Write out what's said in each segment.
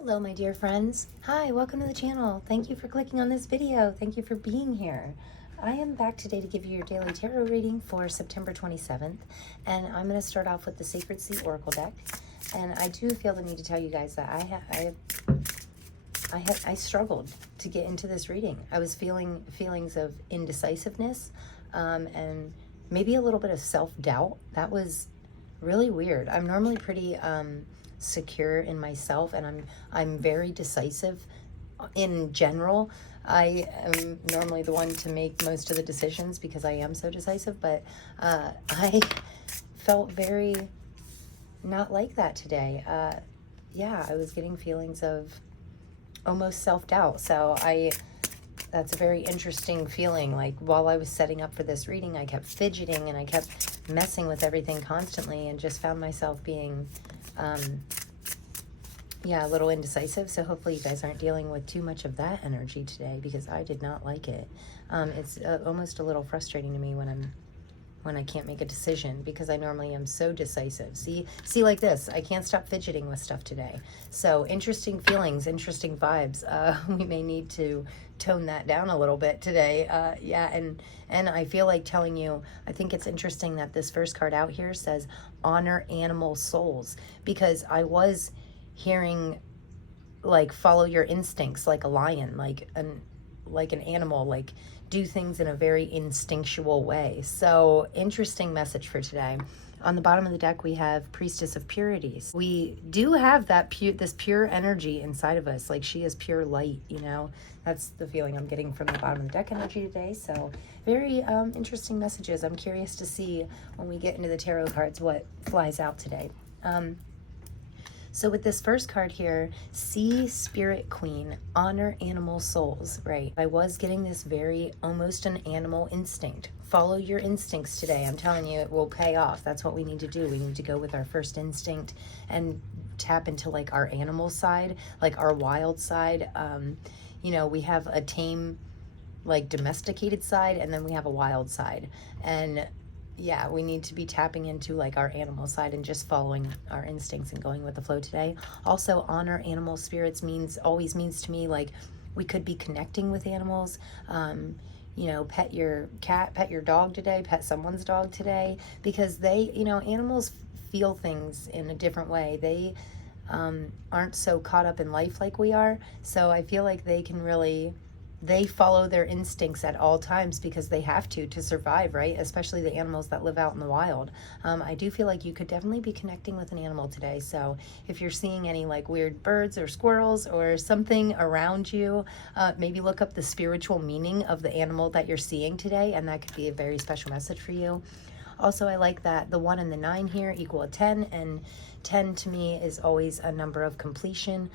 Hello, my dear friends. Hi, welcome to the channel. Thank you for clicking on this video. Thank you for being here. I am back today to give you your daily tarot reading for September 27th, and I'm going to start off with the Sacred Sea Oracle deck. And I do feel the need to tell you guys that I struggled to get into this reading. I was feeling feelings of indecisiveness and maybe a little bit of self-doubt. That was really weird. I'm normally pretty secure in myself, and I'm very decisive in general. I am normally the one to make most of the decisions because I am so decisive, but I felt very not like that today. Yeah, I was getting feelings of almost self-doubt. So that's a very interesting feeling. Like, while I was setting up for this reading, I kept fidgeting and I kept messing with everything constantly and just found myself being yeah, a little indecisive. So hopefully you guys aren't dealing with too much of that energy today, because I did not like it. It's almost a little frustrating to me when I can't make a decision, because I normally am so decisive. See like this, I can't stop fidgeting with stuff today. So interesting feelings, interesting vibes. We may need to tone that down a little bit today. Yeah, and I feel like telling you, I think it's interesting that this first card out here says honor animal souls, because I was hearing like follow your instincts, like a lion, like an animal, like do things in a very instinctual way. So interesting message for today. On the bottom of the deck, we have Priestess of Purities. We do have that this pure energy inside of us. Like, she is pure light, you know? That's the feeling I'm getting from the bottom of the deck energy today. So very interesting messages. I'm curious to see when we get into the tarot cards what flies out today. So with this first card here, Sea Spirit Queen, honor animal souls, right? I was getting this very, almost an animal instinct. Follow your instincts today. I'm telling you, it will pay off. That's what we need to do. We need to go with our first instinct and tap into like our animal side, like our wild side. You know, we have a tame, like domesticated side, and then we have a wild side. And yeah, we need to be tapping into like our animal side and just following our instincts and going with the flow today. Also, honor animal spirits always means to me like we could be connecting with animals. You know, pet your cat, pet your dog today, pet someone's dog today, because they, you know, animals feel things in a different way. They aren't so caught up in life like we are. So I feel like they follow their instincts at all times because they have to survive, right? Especially the animals that live out in the wild. I do feel like you could definitely be connecting with an animal today. So if you're seeing any like weird birds or squirrels or something around you, maybe look up the spiritual meaning of the animal that you're seeing today, and that could be a very special message for you. Also, I like that the 1 and the 9 here equal a 10, and 10 to me is always a number of completion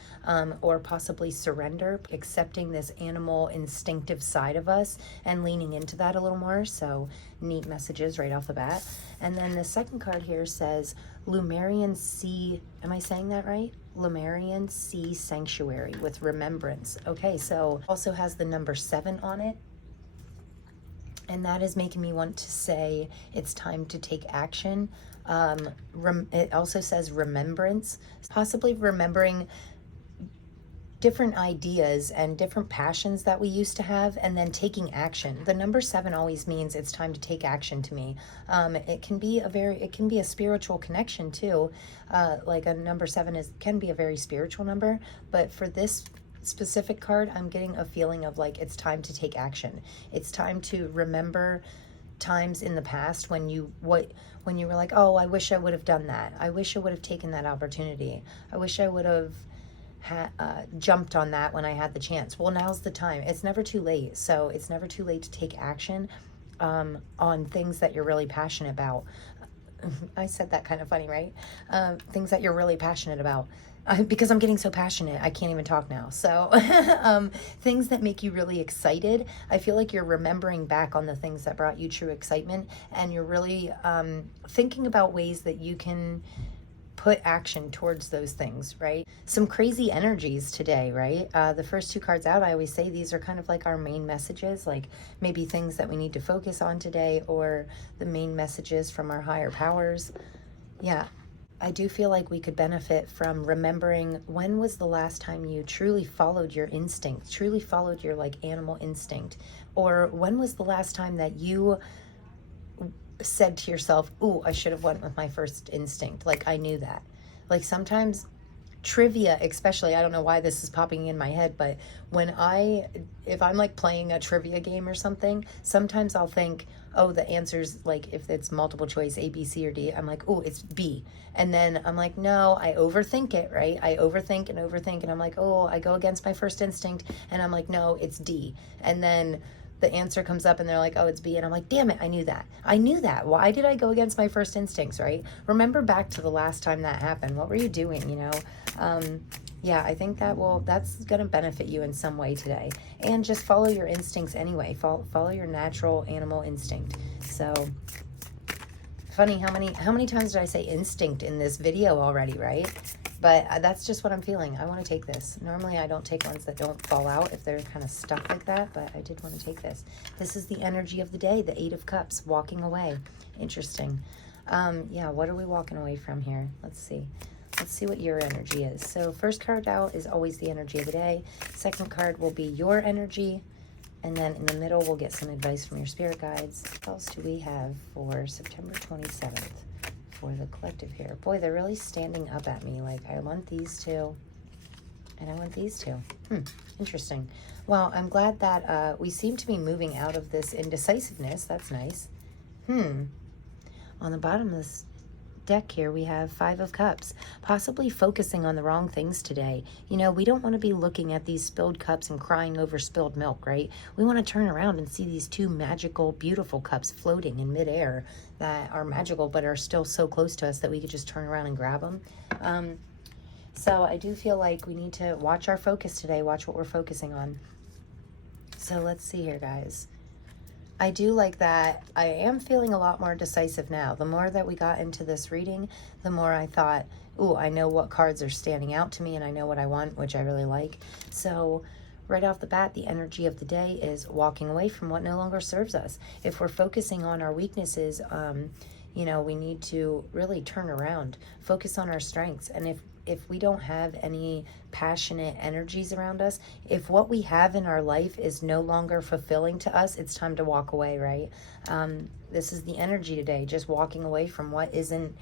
or possibly surrender, accepting this animal instinctive side of us and leaning into that a little more. So neat messages right off the bat. And then the second card here says Lumerian Sea, am I saying that right? Lumerian Sea Sanctuary with remembrance. Okay, so also has the number 7 on it. And that is making me want to say it's time to take action. It also says remembrance, possibly remembering different ideas and different passions that we used to have, and then taking action. The number 7 always means it's time to take action to me. It can be a spiritual connection too. Like a number 7 can be a very spiritual number, but for this specific card, I'm getting a feeling of like it's time to take action. It's time to remember times in the past when you were like, oh, I wish I would have done that. I wish I would have taken that opportunity. I wish I would have jumped on that when I had the chance. Well, now's the time. It's never too late. So it's never too late to take action on things that you're really passionate about. I said that kind of funny, right? Things that you're really passionate about. Because I'm getting so passionate, I can't even talk now. So things that make you really excited. I feel like you're remembering back on the things that brought you true excitement, and you're really thinking about ways that you can put action towards those things, right? Some crazy energies today, right? The first 2 cards out, I always say these are kind of like our main messages, like maybe things that we need to focus on today, or the main messages from our higher powers. Yeah. I do feel like we could benefit from remembering when was the last time you truly followed your instinct, truly followed your like animal instinct, or when was the last time that you said to yourself, ooh, I should have went with my first instinct. Like I knew that. Like sometimes trivia, especially, I don't know why this is popping in my head, but if I'm like playing a trivia game or something, sometimes I'll think, oh, the answer's like, if it's multiple choice A, B, C, or D, I'm like, oh, it's B. And then I'm like, no, I overthink it, right? I overthink and overthink, and I'm like, oh, I go against my first instinct, and I'm like, no, it's D. And then the answer comes up and they're like, oh, it's B. And I'm like, damn it, I knew that. I knew that. Why did I go against my first instincts, right? Remember back to the last time that happened. What were you doing, you know? Yeah, I think that's going to benefit you in some way today. And just follow your instincts anyway. Follow your natural animal instinct. So funny how many times did I say instinct in this video already, right? But that's just what I'm feeling. I want to take this. Normally I don't take ones that don't fall out if they're kind of stuck like that, but I did want to take this. This is the energy of the day, the Eight of Cups, walking away. Interesting. Yeah, what are we walking away from here? Let's see. Let's see what your energy is. So first card out is always the energy of the day. Second card will be your energy. And then in the middle, we'll get some advice from your spirit guides. What else do we have for September 27th for the collective here? Boy, they're really standing up at me. Like, I want these two, and I want these two. Interesting. Well, I'm glad that we seem to be moving out of this indecisiveness. That's nice. On the bottom of this deck here, we have Five of Cups, possibly focusing on the wrong things today. You know, we don't want to be looking at these spilled cups and crying over spilled milk, right? We want to turn around and see these two magical, beautiful cups floating in midair that are magical but are still so close to us that we could just turn around and grab them. So I do feel like we need to watch our focus today, watch what we're focusing on. So let's see here, guys. I do like that I am feeling a lot more decisive now. The more that we got into this reading, the more I thought, ooh, I know what cards are standing out to me and I know what I want, which I really like. So right off the bat, the energy of the day is walking away from what no longer serves us. If we're focusing on our weaknesses, you know, we need to really turn around, focus on our strengths. And if we don't have any passionate energies around us, if what we have in our life is no longer fulfilling to us, it's time to walk away, right? This is the energy today, just walking away from what isn't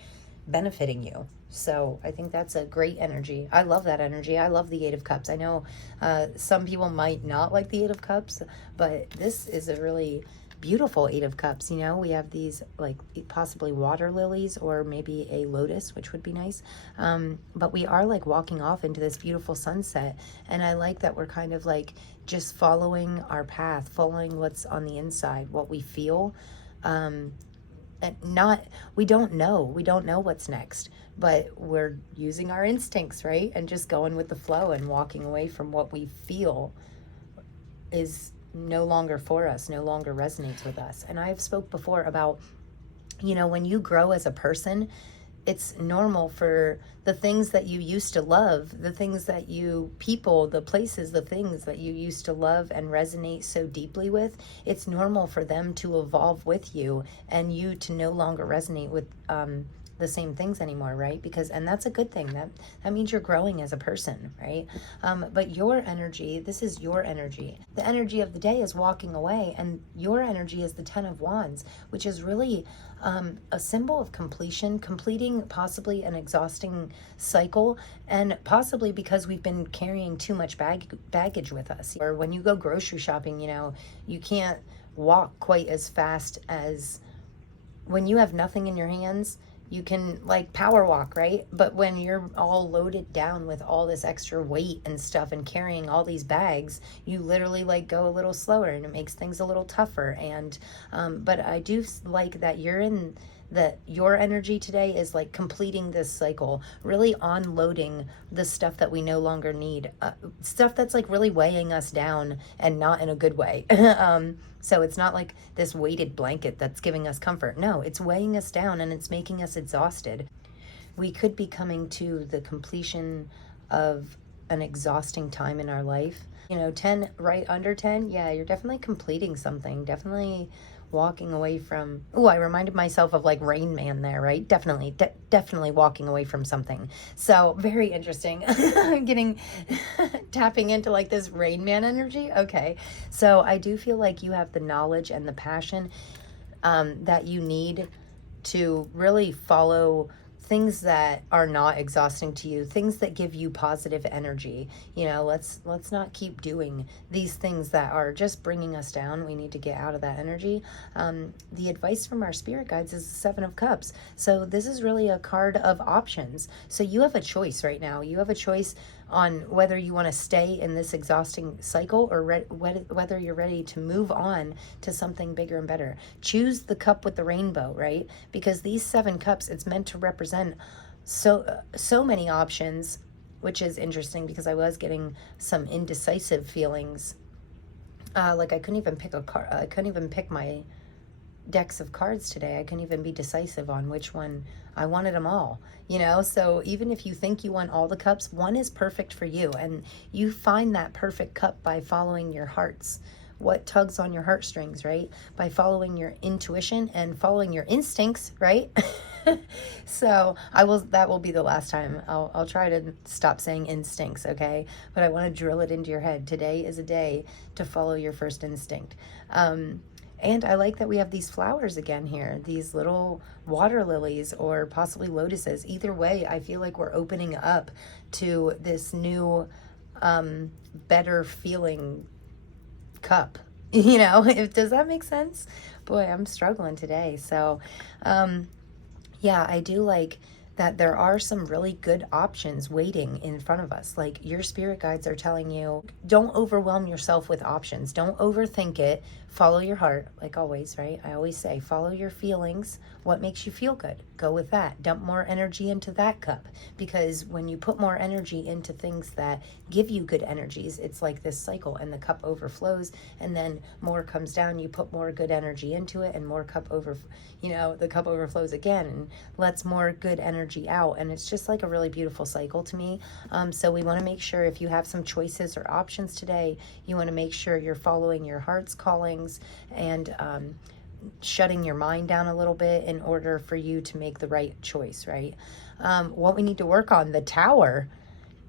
benefiting you. So I think that's a great energy. I love that energy. I love the Eight of Cups. I know some people might not like the Eight of Cups, but this is a really beautiful Eight of Cups. You know, we have these like possibly water lilies or maybe a lotus, which would be nice. But we are like walking off into this beautiful sunset. And I like that we're kind of like just following our path, following what's on the inside, what we feel. And we don't know what's next, but we're using our instincts, right? And just going with the flow and walking away from what we feel is no longer for us, no longer resonates with us. And I've spoke before about, you know, when you grow as a person, it's normal for the things that you used to love, the things that the places, the things that you used to love and resonate so deeply with, it's normal for them to evolve with you and you to no longer resonate with the same things anymore, right? And that's a good thing. That means you're growing as a person, right? But your energy, this is your energy. The energy of the day is walking away, and your energy is the Ten of Wands, which is really a symbol of completing possibly an exhausting cycle, and possibly because we've been carrying too much baggage with us. Or when you go grocery shopping, you know, you can't walk quite as fast as when you have nothing in your hands. You can like power walk, right? But when you're all loaded down with all this extra weight and stuff and carrying all these bags, you literally like go a little slower, and it makes things a little tougher. And but I do like that your energy today is like completing this cycle, really unloading the stuff that we no longer need, stuff that's like really weighing us down and not in a good way. So it's not like this weighted blanket that's giving us comfort. No, it's weighing us down and it's making us exhausted. We could be coming to the completion of an exhausting time in our life. You know, 10, right under 10, yeah, you're definitely completing something, definitely walking away from, I reminded myself of like Rain Man there, right? Definitely walking away from something. So very interesting. I'm getting tapping into like this Rain Man energy. Okay. So I do feel like you have the knowledge and the passion that you need to really follow things that are not exhausting to you, things that give you positive energy. Let's not keep doing these things that are just bringing us down. We need to get out of that energy. The advice from our spirit guides is the Seven of Cups. So this is really a card of options. So you have a choice right now. You have a choice on whether you want to stay in this exhausting cycle or whether you're ready to move on to something bigger and better. Choose the cup with the rainbow, right? Because these 7 cups, it's meant to represent so many options, which is interesting because I was getting some indecisive feelings. Like I couldn't even pick a card. I couldn't even pick my decks of cards today. I couldn't even be decisive on which one. I wanted them all, so even if you think you want all the cups, one is perfect for you, and you find that perfect cup by following your hearts, what tugs on your heartstrings, right? By following your intuition and following your instincts, right? So that will be the last time. I'll try to stop saying instincts, okay? But I want to drill it into your head. Today is a day to follow your first instinct. And I like that we have these flowers again here, these little water lilies or possibly lotuses. Either way, I feel like we're opening up to this new, better feeling cup. Does that make sense? Boy, I'm struggling today. So, yeah, I do like that there are some really good options waiting in front of us. Like your spirit guides are telling you, don't overwhelm yourself with options. Don't overthink it. Follow your heart, like always, right? I always say, follow your feelings. What makes you feel good? Go with that. Dump more energy into that cup. Because when you put more energy into things that give you good energies, it's like this cycle, and the cup overflows, and then more comes down. You put more good energy into it, and more the cup overflows again and lets more good energy out. And it's just like a really beautiful cycle to me. So we want to make sure, if you have some choices or options today, you want to make sure you're following your heart's callings and shutting your mind down a little bit in order for you to make the right choice, right? What we need to work on, the Tower.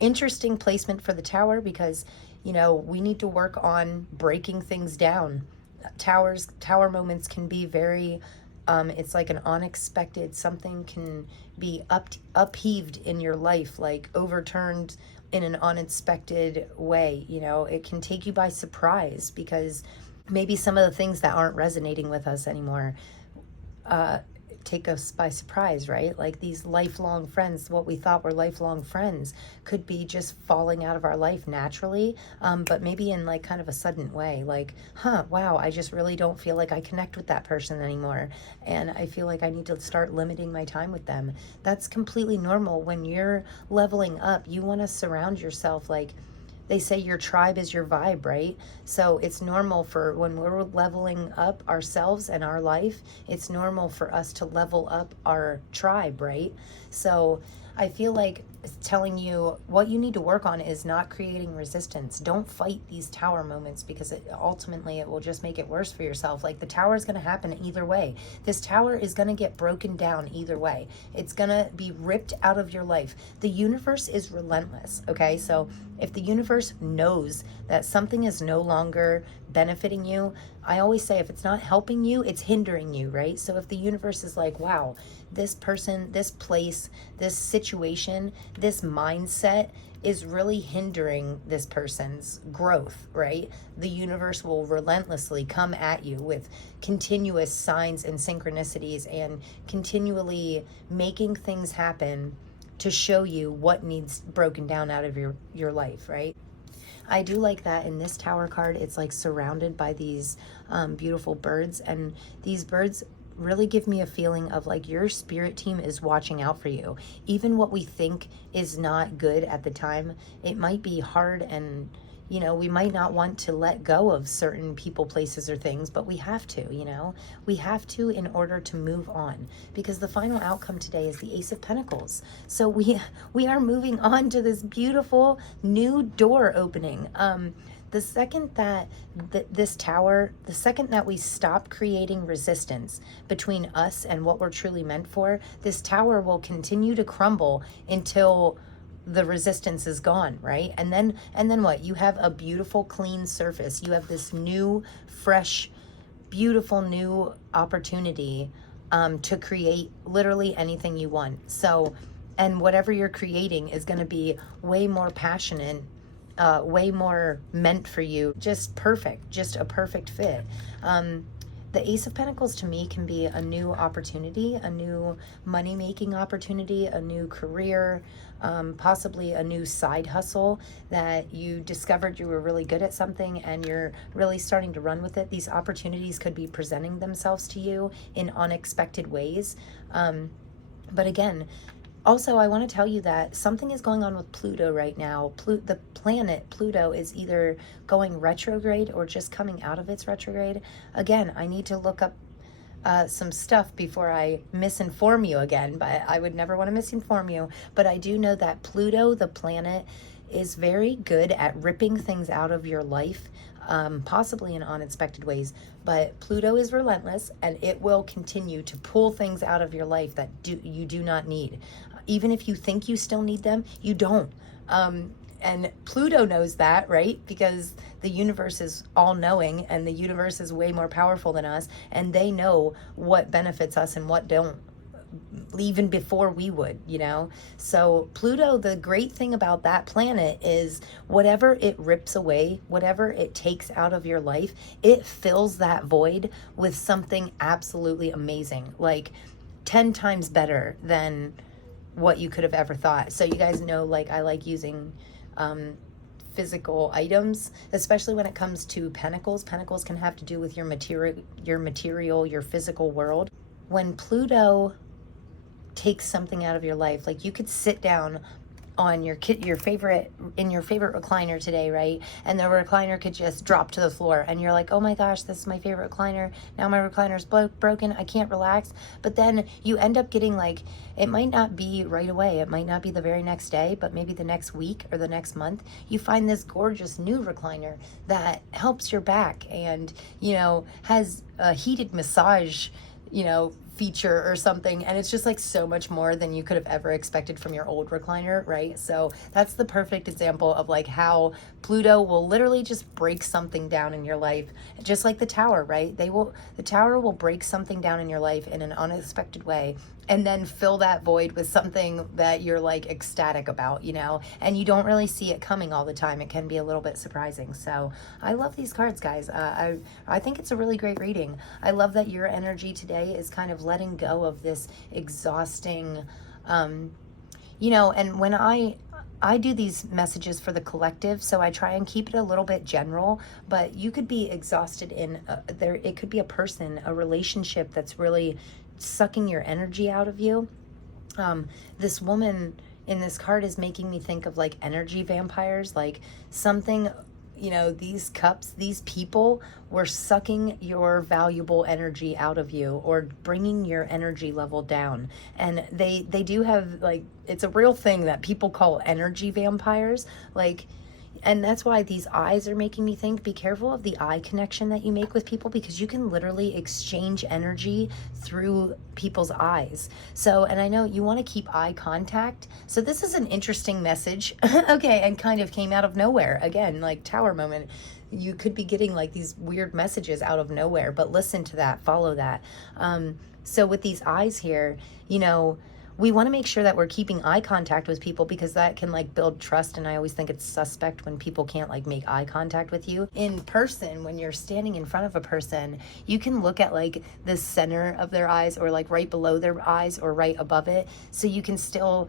Interesting placement for the Tower, because we need to work on breaking things down. Tower moments can be very it's like an unexpected, something can be upheaved in your life, like overturned in an unexpected way. It can take you by surprise, because maybe some of the things that aren't resonating with us anymore take us by surprise, right? Like these lifelong friends, what we thought were lifelong friends could be just falling out of our life naturally, but maybe in like kind of a sudden way, like, wow, I just really don't feel like I connect with that person anymore, and I feel like I need to start limiting my time with them. That's completely normal. When you're leveling up, you want to surround yourself, like they say, your tribe is your vibe, right? So it's normal for when we're leveling up ourselves and our life, it's normal for us to level up our tribe, right? So I feel like telling you what you need to work on is not creating resistance. Don't fight these Tower moments, because ultimately it will just make it worse for yourself. Like the Tower is going to happen either way. This Tower is going to get broken down either way. It's going to be ripped out of your life. The universe is relentless, okay? So if the universe knows that something is no longer benefiting you, I always say, if it's not helping you, it's hindering you, right? So if the universe is like, wow, this person, this place, this situation, this mindset is really hindering this person's growth, right? The universe will relentlessly come at you with continuous signs and synchronicities, and continually making things happen to show you what needs broken down out of your life, right? I do like that in this Tower card, it's like surrounded by these beautiful birds, and these birds really give me a feeling of like your spirit team is watching out for you. Even what we think is not good at the time, it might be hard, and we might not want to let go of certain people, places, or things, but we have to, we have to, in order to move on, because the final outcome today is the Ace of Pentacles. So we are moving on to this beautiful new door opening. The second that this tower, the second that we stop creating resistance between us and what we're truly meant for, this tower will continue to crumble until the resistance is gone, right? And then what? You have a beautiful, clean surface. You have this new, fresh, beautiful new opportunity to create literally anything you want. So, and whatever you're creating is going to be way more passionate, way more meant for you. Just perfect, just a perfect fit. The Ace of Pentacles to me can be a new opportunity, a new money-making opportunity, a new career, possibly a new side hustle that you discovered you were really good at something and you're really starting to run with it. These opportunities could be presenting themselves to you in unexpected ways. But again, also, I want to tell you that something is going on with Pluto right now. The planet Pluto is either going retrograde or just coming out of its retrograde. Again, I need to look up some stuff before I misinform you again, but I would never want to misinform you. But I do know that Pluto, the planet, is very good at ripping things out of your life, possibly in unexpected ways. But Pluto is relentless, and it will continue to pull things out of your life that you do not need. Even if you think you still need them, you don't. And Pluto knows that, right? Because the universe is all-knowing, and the universe is way more powerful than us, and they know what benefits us and what don't, even before we would, you know? So Pluto, the great thing about that planet is whatever it rips away, whatever it takes out of your life, it fills that void with something absolutely amazing, like 10 times better than what you could have ever thought. So you guys know, like, I like using physical items, especially when it comes to pentacles. Pentacles can have to do with your material, your physical world. When Pluto takes something out of your life, like you could sit down on your favorite recliner today, right? And the recliner could just drop to the floor, and you're like, oh my gosh, this is my favorite recliner. Now my recliner's broken. I can't relax. But then you end up getting, like, it might not be right away. It might not be the very next day, but maybe the next week or the next month, you find this gorgeous new recliner that helps your back and, you know, has a heated massage, you know, feature or something, and it's just like so much more than you could have ever expected from your old recliner, right? So that's the perfect example of like how Pluto will literally just break something down in your life, just like the tower, right? The tower will break something down in your life in an unexpected way, and then fill that void with something that you're like ecstatic about, you know, and you don't really see it coming all the time. It can be a little bit surprising. So I love these cards, guys. I think it's a really great reading. I love that your energy today is kind of letting go of this exhausting, you know, and when I do these messages for the collective, so I try and keep it a little bit general, but you could be exhausted in it could be a person, a relationship that's really sucking your energy out of you. This woman in this card is making me think of like energy vampires, like something, you know, these cups, these people were sucking your valuable energy out of you or bringing your energy level down. And they do have, like, it's a real thing that people call energy vampires, like. And that's why these eyes are making me think, be careful of the eye connection that you make with people, because you can literally exchange energy through people's eyes. So, and I know you want to keep eye contact. So this is an interesting message. Okay, and kind of came out of nowhere. Again, like tower moment. You could be getting like these weird messages out of nowhere, but listen to that, follow that. So with these eyes here, you know, we want to make sure that we're keeping eye contact with people, because that can like build trust. And I always think it's suspect when people can't like make eye contact with you. In person, when you're standing in front of a person, you can look at like the center of their eyes, or like right below their eyes, or right above it. So you can still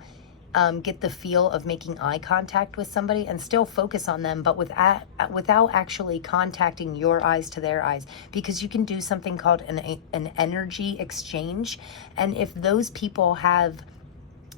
get the feel of making eye contact with somebody and still focus on them, but without actually contacting your eyes to their eyes, because you can do something called an energy exchange. And if those people have,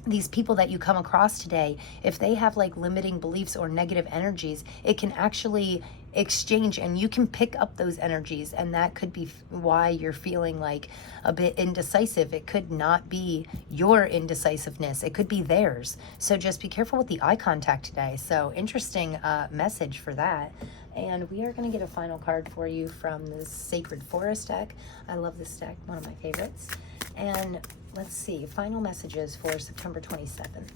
these people that you come across today, if they have like limiting beliefs or negative energies, it can actually exchange, and you can pick up those energies, and that could be why you're feeling like a bit indecisive. It could not be your indecisiveness, it could be theirs. So just be careful with the eye contact today. So interesting message for that. And we are going to get a final card for you from the Sacred Forest deck. I love this deck, one of my favorites. And let's see, final messages for September 27th.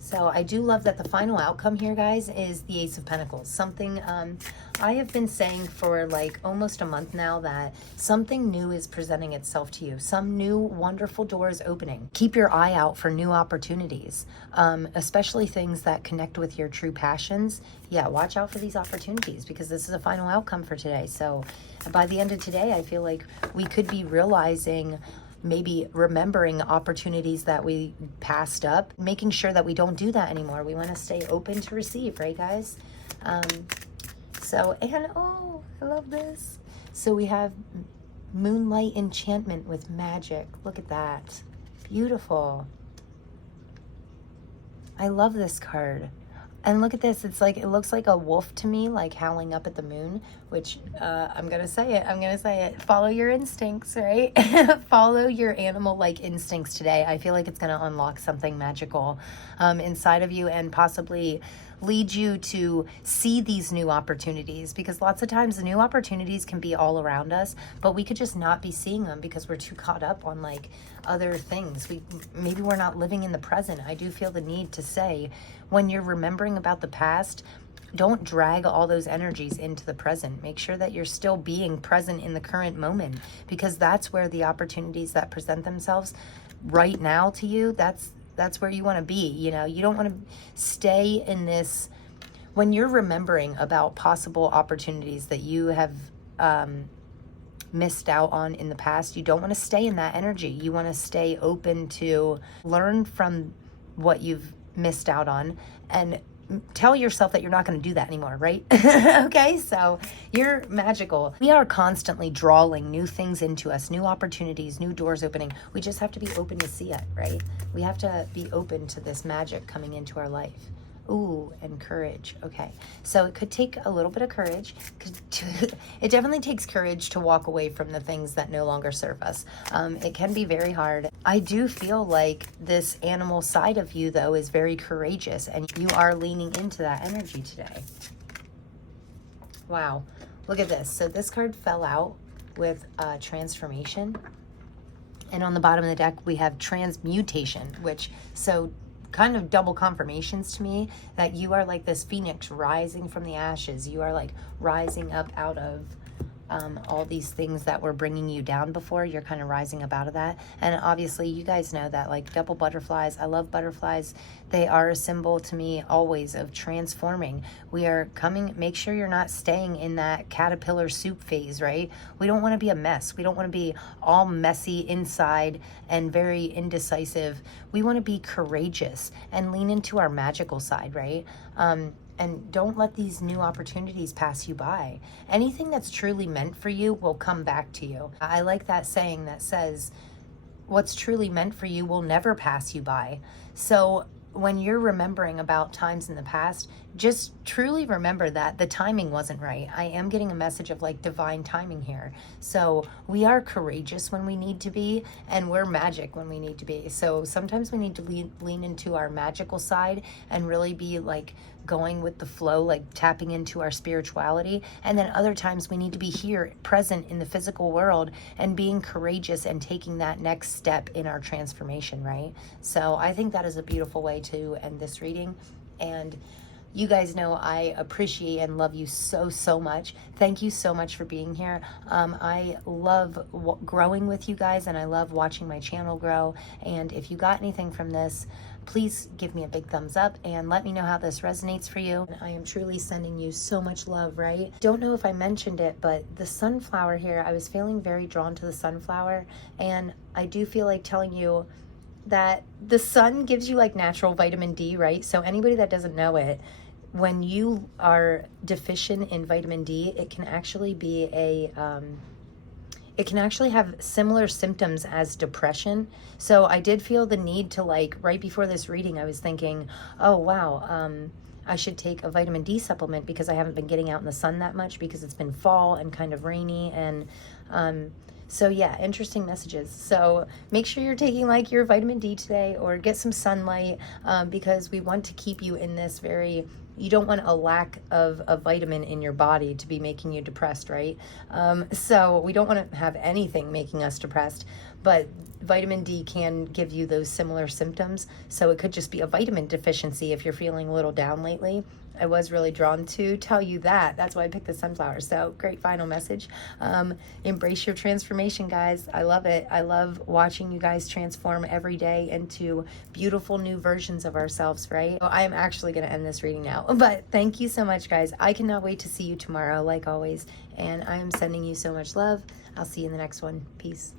So I do love that the final outcome here, guys, is the Ace of Pentacles. Something I have been saying for like almost a month now, that something new is presenting itself to you. Some new wonderful door is opening. Keep your eye out for new opportunities, especially things that connect with your true passions. Yeah, watch out for these opportunities, because this is a final outcome for today. So by the end of today, I feel like we could be realizing, maybe remembering opportunities that we passed up, making sure that we don't do that anymore. We want to stay open to receive, right, guys? Oh, I love this. So we have Moonlight Enchantment with Magic. Look at that. Beautiful. I love this card. And look at this. It's like, it looks like a wolf to me, like howling up at the moon, which I'm going to say it. Follow your instincts, right? Follow your animal-like instincts today. I feel like it's going to unlock something magical inside of you, and possibly lead you to see these new opportunities, because lots of times the new opportunities can be all around us, but we could just not be seeing them because we're too caught up on like other things. Maybe we're not living in the present. I do feel the need to say, when you're remembering about the past, don't drag all those energies into the present. Make sure that you're still being present in the current moment, because that's where the opportunities that present themselves right now to you, that's where you want to be. You know, you don't want to stay in this, when you're remembering about possible opportunities that you have missed out on in the past, you don't want to stay in that energy. You want to stay open to learn from what you've missed out on, and tell yourself that you're not going to do that anymore, right? Okay, so you're magical. We are constantly drawing new things into us, new opportunities, new doors opening. We just have to be open to see it, right? We have to be open to this magic coming into our life. Ooh, and courage. Okay, so it could take a little bit of courage. It definitely takes courage to walk away from the things that no longer serve us. It can be very hard. I do feel like this animal side of you, though, is very courageous, and you are leaning into that energy today. Wow, look at this. So this card fell out with transformation, and on the bottom of the deck we have transmutation, which, so kind of double confirmations to me that you are like this phoenix rising from the ashes. You are like rising up out of all these things that were bringing you down before. You're kind of rising up out of that. And obviously you guys know that, like, double butterflies, I love butterflies. They are a symbol to me always of transforming. We are coming, make sure you're not staying in that caterpillar soup phase, right? We don't want to be a mess. We don't want to be all messy inside and very indecisive. We want to be courageous and lean into our magical side, right? And don't let these new opportunities pass you by. Anything that's truly meant for you will come back to you. I like that saying that says, what's truly meant for you will never pass you by. So when you're remembering about times in the past, just truly remember that the timing wasn't right. I am getting a message of like divine timing here. So we are courageous when we need to be, and we're magic when we need to be. So sometimes we need to lean into our magical side and really be like going with the flow, like tapping into our spirituality. And then other times we need to be here, present in the physical world, and being courageous and taking that next step in our transformation, right? So I think that is a beautiful way to end this reading. And you guys know I appreciate and love you so, so much. Thank you so much for being here. I love growing with you guys, and I love watching my channel grow. And if you got anything from this, please give me a big thumbs up and let me know how this resonates for you. I am truly sending you so much love, right? Don't know if I mentioned it, but the sunflower here, I was feeling very drawn to the sunflower, and I do feel like telling you that the sun gives you like natural vitamin D, right? So anybody that doesn't know it, when you are deficient in vitamin D, it can actually be it can actually have similar symptoms as depression. So I did feel the need to, like, right before this reading, I was thinking, oh wow, I should take a vitamin D supplement because I haven't been getting out in the sun that much because it's been fall and kind of rainy. And So yeah, interesting messages. So make sure you're taking like your vitamin D today, or get some sunlight, because we want to keep you in this you don't want a lack of a vitamin in your body to be making you depressed, right? So we don't want to have anything making us depressed, but vitamin D can give you those similar symptoms. So it could just be a vitamin deficiency if you're feeling a little down lately. I was really drawn to tell you that. That's why I picked the sunflower. So great final message. Embrace your transformation, guys. I love it. I love watching you guys transform every day into beautiful new versions of ourselves, right? I am actually going to end this reading now. But thank you so much, guys. I cannot wait to see you tomorrow, like always. And I am sending you so much love. I'll see you in the next one. Peace.